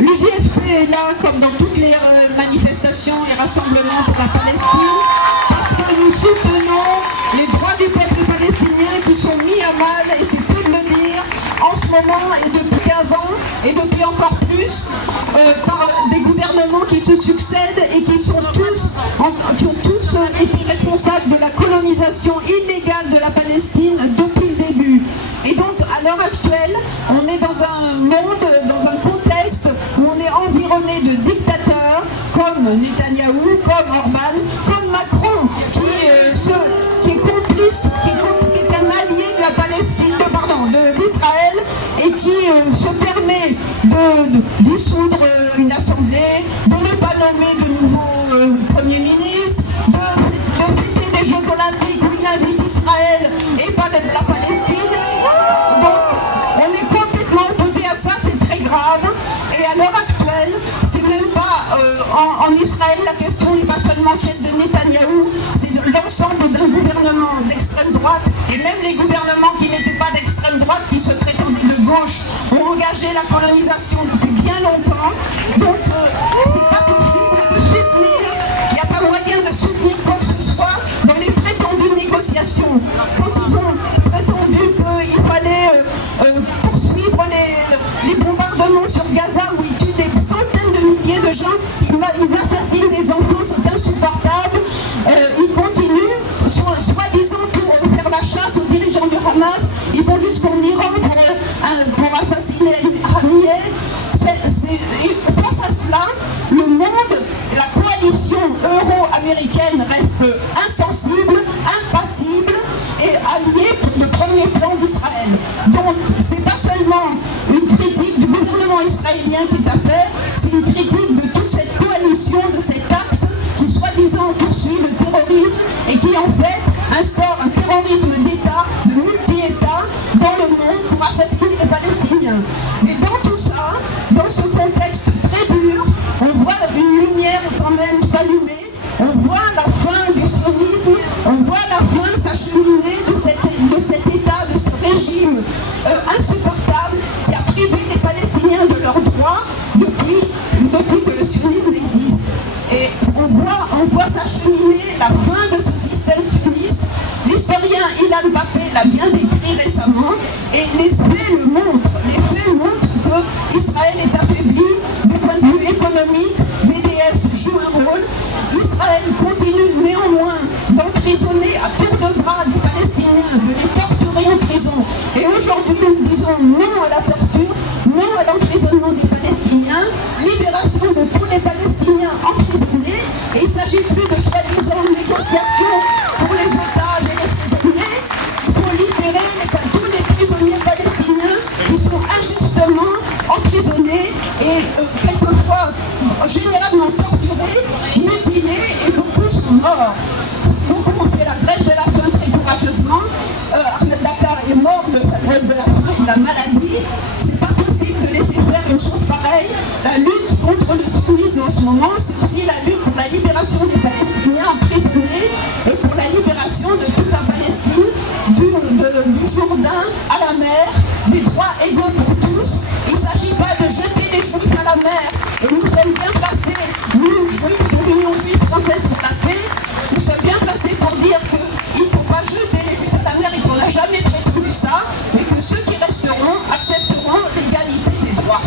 L'UJFP est là, comme dans toutes les manifestations et rassemblements pour la Palestine, parce que nous soutenons les droits du peuple palestinien qui sont mis à mal, et c'est peu de le dire, en ce moment et depuis 15 ans, et depuis encore plus, par des gouvernements qui se succèdent et qui ont tous été responsables de la colonisation illégale de la Palestine depuis le début. Et donc, à l'heure actuelle, on est dans un monde, dans un contexte où on est environné de dictateurs comme Netanyahou, comme Orban, comme Macron, qui est complice, qui est un allié de la Palestine, d'Israël, et qui se permet de dissoudre une assemblée, de ne pas nommer de nouveau Premier ministre, de fêter des Jeux Olympiques où il invite Israël et pas la Palestine. Donc, on est complètement opposé à ça, c'est très grave. Et à l'heure actuelle, c'est même pas en Israël, la question n'est pas seulement celle de Netanyahou, c'est l'ensemble d'un gouvernement d'extrême droite, et même les gouvernements qui n'étaient pas d'extrême droite, qui se prétendaient de gauche, ont engagé la colonisation depuis bien longtemps. Donc, c'est pas possible de soutenir, il n'y a pas moyen de soutenir quoi que ce soit dans les prétendues négociations. Quand ils ont prétendu qu'il fallait poursuivre les bombardements sur Gaza, où ils tuent des centaines de milliers de gens, ils assassinent des enfants, c'est insupportable. Ils continuent, soi-disant pour faire la chasse aux dirigeants du Hamas, ils vont jusqu'en Iran pour assassiner Haniyeh. Face à cela, le monde, la coalition euro-américaine reste insensible, impassible et alliée pour le premier plan d'Israël. Donc, c'est pas seulement une critique du gouvernement israélien qui est à faire, c'est une critique de toute cette coalition, de cet axe qui soi-disant poursuit le terrorisme et qui en fait instaure un terrorisme d'État, de multi-États dans le monde pour assassiner les Palestiniens. Mais dans tout ça, dans ce contexte très dur, on voit une lumière quand même s'allumer, on voit la fin du sionisme, on voit la fin s'acheminer de cet État, de ce régime insupportable qui a privé les Palestiniens de leurs droits depuis que le sionisme existe. Et on voit s'acheminer la fin de ce système sioniste. L'historien Ilan Pappé l'a bien décrit récemment, et les faits le montrent. Les faits montrent qu'Israël est affaibli du point de vue économique, BDS joue un rôle. Israël continue néanmoins d'emprisonner à tour de bras les Palestiniens, de les torturer en prison. Et aujourd'hui, nous disons non à la torture, non à l'emprisonnement des Palestiniens, libération de tous les Palestiniens emprisonnés. Et il ne s'agit plus de soi-disant négociations pour les otages et les prisonniers. Il faut libérer tous les prisonniers palestiniens qui sont injustement emprisonnés et quelquefois généralement torturés, mutilés, et beaucoup sont morts. Beaucoup ont fait la grève de la faim très courageusement. Ahmed Dakar est mort de sa grève de la faim, de la maladie. C'est pas possible de laisser faire une chose pareille. La lutte contre le sionisme en ce moment, c'est aussi la lutte pour la libération des Palestiniens emprisonnés et pour la libération de toute la Palestine, du Jourdain à la mer, des droits égaux pour tous. Il ne s'agit pas de jeter les Juifs à la mer. Et nous sommes bien placés, nous, Juifs de l'Union juive française pour la paix, nous sommes bien placés pour dire qu'il ne faut pas jeter les Juifs à la mer et qu'on n'a jamais prétendu ça, mais que ceux qui resteront accepteront l'égalité des droits.